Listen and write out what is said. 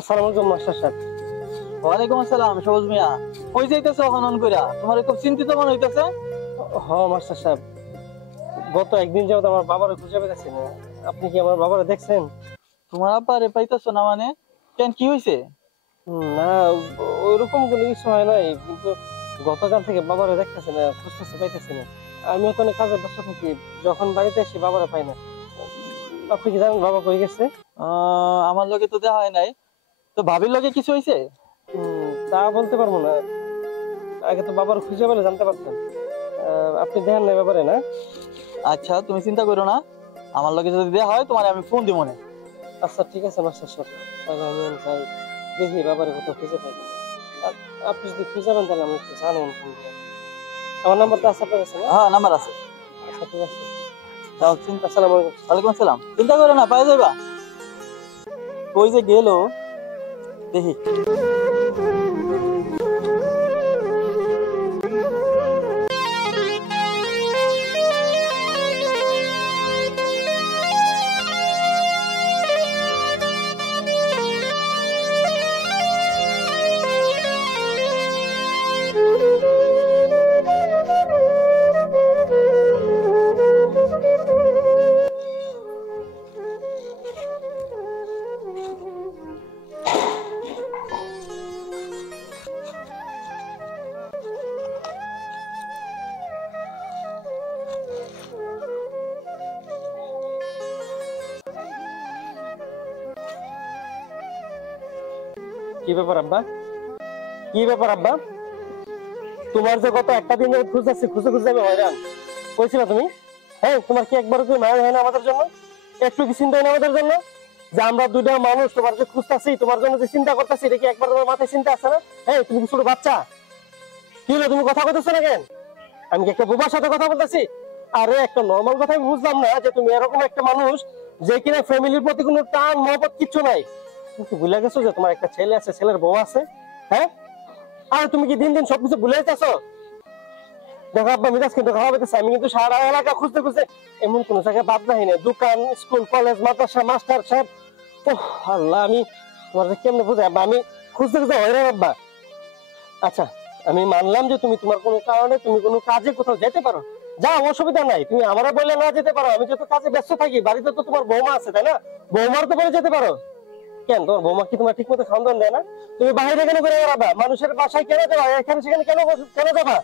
আসসালামু আলাইকুম মাস্টার সাহেব। ওয়ালাইকুম আসসালাম সবুজ মিয়া। কই যাইতেছো এখন অন কইরা? তোমার খুব চিন্তিত মনে হইতেছে। মাস্টার সাহেব, গত একদিন যাবত আমার বাবারে খুঁজে পেতেছি না। আপনি কি আমার বাবারে দেখছেন? তোমার আব্বারে পাইতেছো না মানে? কেন কি হইছে? না, ওইরকম কোনো কিছু হয় নাই, কিন্তু গতকাল থেকে বাবারে দেখতেছি না, খুঁজতেছি পাইতেছি না। আমিও তো অনেক কাজে ব্যস্ত থাকি, যখন বাড়িতে আসি বাবারে পাই না। আপনি কি জানেন বাবা কই গেছে? আমার লগে তো দেখা হয় নাই। তো ভাবির লগে কিছু হইছে? তা বলতে পারবো না, আগে তো বাবার খুঁজে পেলে জানতে পারতেন। আপনি দেখেন না ব্যাপারে না? আচ্ছা তুমি চিন্তা করো না, আমার লগে যদি দেখা হয় তোমার আমি ফোন দিব মনে। আচ্ছা ঠিক আছে মাস্টার সাহেব, তাহলে আমি যাই, দেখি ব্যাপারে কোথাও খুঁজে পাই কিনা। আপনি যদি খুঁজে পান তাহলে আমি একটু জানেন ফোন দিয়ে। আমার নাম্বারটা আছে আপনার কাছে না? হ্যাঁ নাম্বার আছে। আচ্ছা ঠিক আছে। তাও চিন্তা। আসসালামু আলাইকুম। ওয়ালাইকুম আসসালাম। চিন্তা করো না, পাই যাইবা। কই যে গেল দেখি। কি ব্যাপার আব্বা? কি ব্যাপার আব্বা? তোমার যে গত একটা দিন ধরে খুঁজতেছি, খুঁজে খুঁজে আমি হয়রান। কইছিলা তুমি? হ্যাঁ, তোমার কি একবার কি মায়া হয় না আমাদের জন্য? একটু কি চিন্তা হয় না আমাদের জন্য? যে আমরা দুইটা মানুষ তোমার যে খুঁজতেছি, তোমার জন্য যে চিন্তা করতেছি, এটা কি একবার তোমার মাথায় চিন্তা আছে না? হ্যাঁ, তুমি কি ছোট বাচ্চা? কি হলো, তুমি কথা বলতেছো না কেন? আমি কি একটা বোবার সাথে কথা বলতেছি? আরে একটা নর্মাল কথা আমি বুঝলাম না যে তুমি এরকম একটা মানুষ যে কিনা ফ্যামিলির প্রতি কোনো টান মহব্বত কিচ্ছু নাই। তুমি কি ভুলে গেছো যে তোমার একটা ছেলে আছে, ছেলের বউ আছে? হ্যাঁ, আর তুমি কি দিন দিন সবকিছু ভুলে যাচ্ছো? দেখো আব্বা, মিরাজ কিন্তু খাওয়া পেতেছে, আমি কিন্তু সারা এলাকা খুঁজতে খুঁজতে এমন কোন জায়গায় বাদ নাই না, দোকান, স্কুল, কলেজ, মাদ্রাসা, মাস্টার সাহেব। ওহ আল্লাহ, আমি তোমার কেমনে বুঝাই আব্বা, আমি খুঁজতে খুঁজতে হয়রান আব্বা। আচ্ছা, আমি মানলাম যে তুমি তোমার কোনো কারণে তুমি কোনো কাজে কোথাও যেতে পারো, যাও, অসুবিধা নাই, তুমি আমারও বললে না যেতে পারো। আমি যত কাজে ব্যস্ত থাকি, বাড়িতে তো তোমার বৌমা আছে তাই না? বৌমার তো বলে যেতে পারো। কেন তোমার বৌমা কি তোমার ঠিক মতো খাওয়ান দাওয়ান দেয় না? তুমি বাইরে কেন করে বেড়াবা? মানুষের বাসায় কেন যাবা? এখানে সেখানে কেন কেন যাবা?